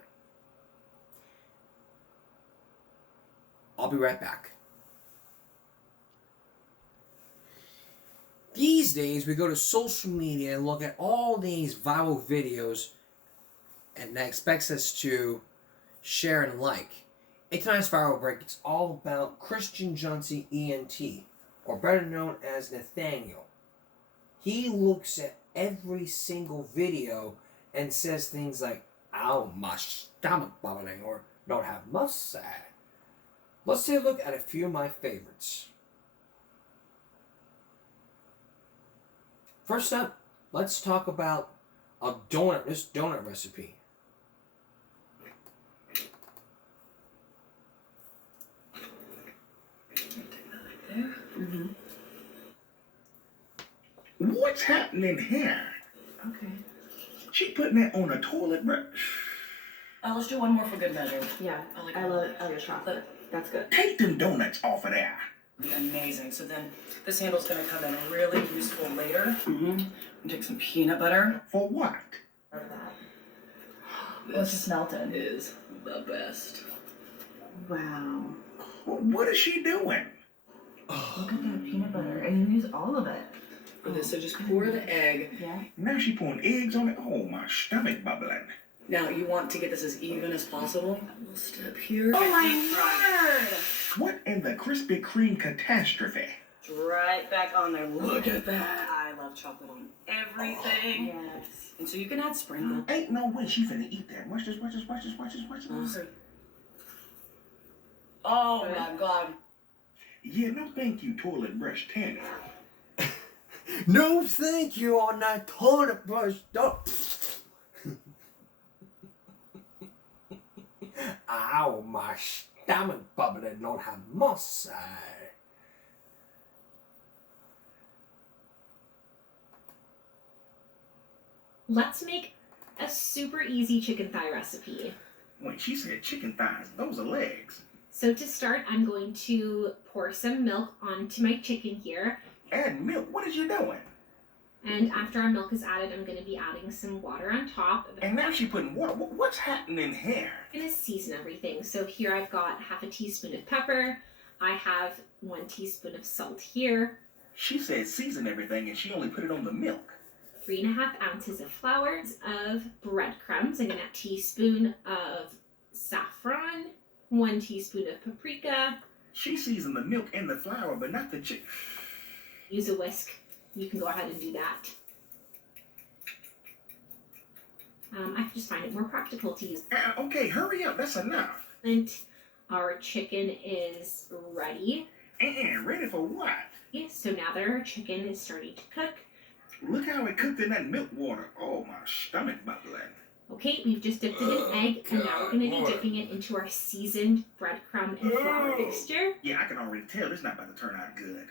I'll be right back. These days, we go to social media and look at all these viral videos, and that expects us to share and like. In tonight's viral break, it's all about Christian Johnson ENT, or better known as Nathaniel. He looks at every single video and says things like, "Ow, my stomach bubbling," or "Don't have much sad." Let's take a look at a few of my favorites. First up, let's talk about this donut recipe. Mm-hmm. What's happening here? Okay. She putting that on a toilet brush. Let's do one more for good measure. Yeah, I love your chocolate. That's good. Take them donuts off of there. Be amazing. So then this handle's gonna come in really useful later. Mm-hmm. And take some peanut butter. For what? This just melted. Is the best. Wow. What is she doing? Look at that peanut butter, and you use all of it. For this, so just pour the egg. Yeah. Now she pouring eggs on it. Oh, my stomach bubbling. Now you want to get this as even as possible. We'll step here. Oh my word! What in the Krispy Kreme catastrophe? Right back on there. Look at that. I love chocolate on everything. Yes. And so you can add sprinkles. Ain't no way she finna eat that. Watch this, watch this, watch this, watch this, watch this. Oh my god. Yeah, no thank you, toilet brush Tammy. No thank you on that toilet brush. Ow, my stomach bubbling, don't have much. Let's make a super easy chicken thigh recipe. Wait, she said chicken thighs. Those are legs. So to start, I'm going to pour some milk onto my chicken here. Add milk? What is you doing? And after our milk is added, I'm going to be adding some water on top. And now she's putting water. What's happening here? I'm going to season everything. So here I've got half a teaspoon of pepper. I have 1 teaspoon of salt here. She said season everything and she only put it on the milk. 3.5 ounces of flour, of breadcrumbs. I'm going to add a teaspoon of saffron, 1 teaspoon of paprika. She seasoned the milk and the flour, but not the chicken. Use a whisk. You can go ahead and do that. I just find it more practical to use. Okay, hurry up. That's enough. And our chicken is ready. Ready for what? Yes, so now that our chicken is starting to cook. Look how it cooked in that milk water. Oh, my stomach bubbling. Okay, we've just dipped it in egg, and now we're going to be dipping it into our seasoned breadcrumb and flour mixture. Yeah, I can already tell this is not about to turn out good.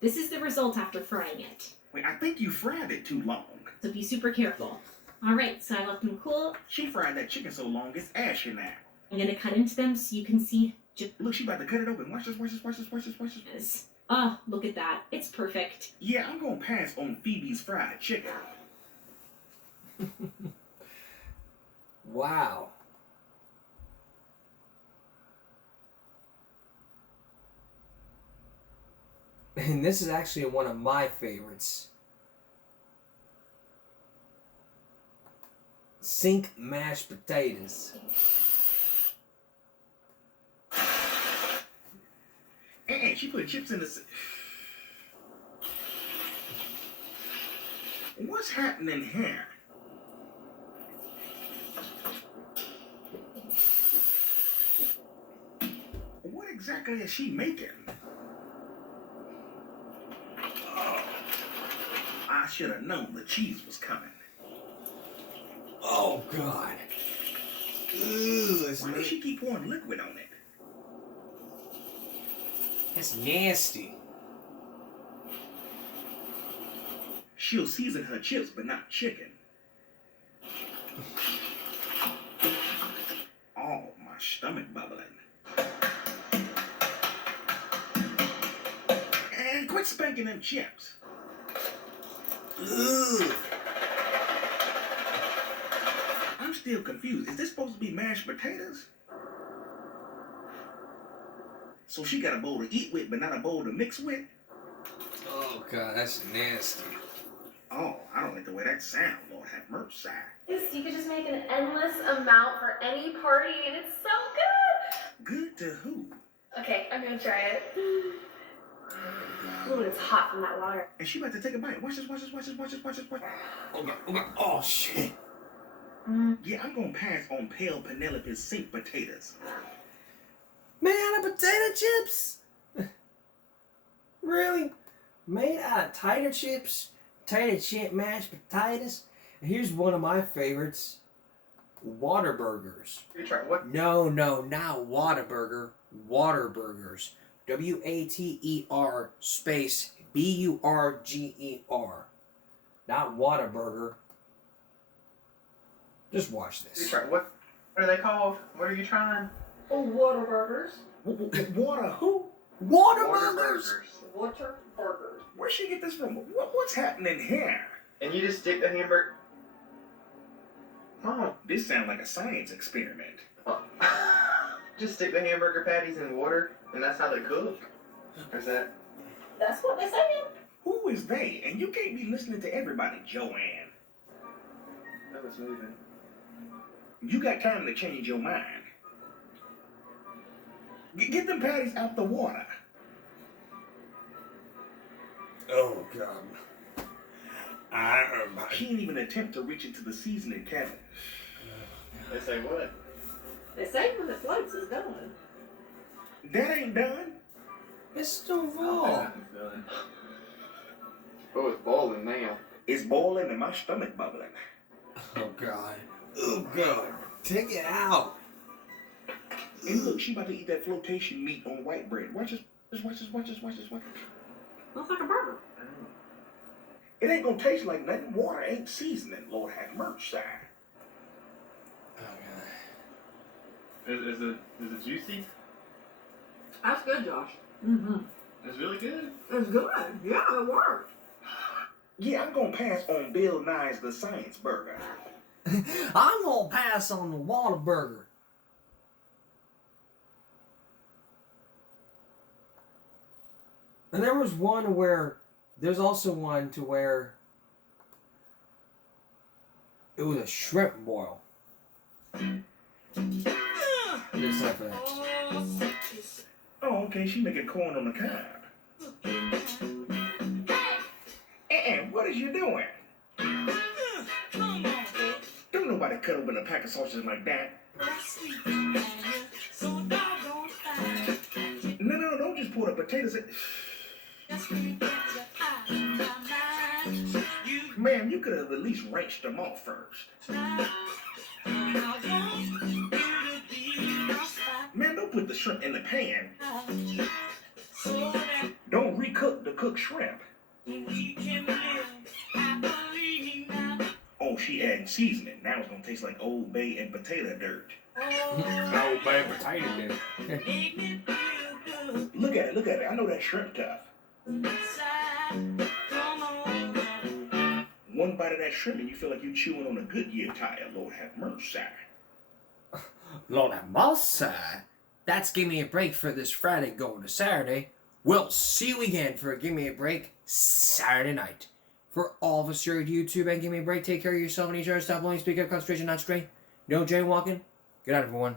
This is the result after frying it. Wait, I think you fried it too long. So be super careful. Alright, so I let them cool. She fried that chicken so long it's ashy now. I'm going to cut into them so you can see. Look, she about to cut it open. Watch this, watch this, watch this, watch this, watch this. Yes. Oh, look at that. It's perfect. Yeah, I'm going to pass on Phoebe's fried chicken. Wow. And this is actually one of my favorites. Sink mashed potatoes. And she put chips in the... What's happening here? What exactly is she making? Oh, I should have known the cheese was coming. Oh, God. Ooh, Why does she keep pouring liquid on it? That's nasty. She'll season her chips, but not chicken. Oh, my stomach bubbling. And quit spanking them chips. Ugh. I'm still confused. Is this supposed to be mashed potatoes? So she got a bowl to eat with, but not a bowl to mix with? Oh, God, that's nasty. Oh, I don't like the way that sounds. Lord have mercy. You could just make an endless amount for any party, and it's so good. Good to who? Okay, I'm gonna try it. Ooh, it's hot from that water. And she about to take a bite. Watch this, watch this, watch this, watch this, watch this, watch this. Okay, okay. Oh, shit. Yeah, I'm gonna pass on pale Penelope's sink potatoes. Made out of potato chips? Really? Made out of tater chips? Tater chip mashed potatoes? And here's one of my favorites. Whataburgers. You try what? No, not Whataburger. Waterburgers. W-A-T-E-R space B-U-R-G-E-R. Not Whataburger. Just watch You this. try what? What are they called? What are you trying? Oh, Whataburgers. Water who? Whataburgers. Whataburgers. Where'd she get this from? What's happening here? And you just stick the hamburger. Mom, This sounds like a science experiment. just stick the hamburger patties in water, and that's how they cook. Or is that? That's what they say. Who is they? And you can't be listening to everybody, Joanne. That was moving. You got time to change your mind. Get them patties out the water. Oh, God. She didn't even attempt to reach into the seasoning cabinet. They say what? They say when it floats, it's done. That ain't done. It's still I raw. don't think nothing's done. Oh, it's boiling now. It's boiling and my stomach bubbling. Oh, God. Oh, God. Take it out. And look, she about to eat that flotation meat on white bread. Watch this, watch this, watch this, watch this, watch this. Looks like a burger. It ain't gonna taste like nothing. Water ain't seasoning. Lord have mercy. Is it juicy? That's good, Josh. Mm-hmm. It's really good. It's good. Yeah, it worked. Yeah, I'm gonna pass on Bill Nye's The Science Burger. I'm gonna pass on the Whataburger. And there was one where, there's also one to where it was a shrimp boil. There's not for that. Oh, okay, she making corn on the cob. And what is you doing? Don't nobody cut open a pack of sausages like that. No, don't just pour the potatoes in. Ma'am, you could have at least rinsed them off first. Man, don't put the shrimp in the pan. Don't recook the cooked shrimp. Oh, she adding seasoning. Now it's gonna taste like Old Bay and potato dirt. Old Bay potato dirt. Look at it. I know that shrimp tough. One bite of that shrimp and you feel like you're chewing on a Goodyear tire. Lord have mercy. Lord have mercy. That's give me a break for this Friday going to Saturday. We'll see you again for Give Me a Break Saturday night. For all of us here at YouTube and Give Me a Break, take care of yourself and each other. Stop blowing, speak up, concentration, not strain. No jaywalking. Good night, everyone.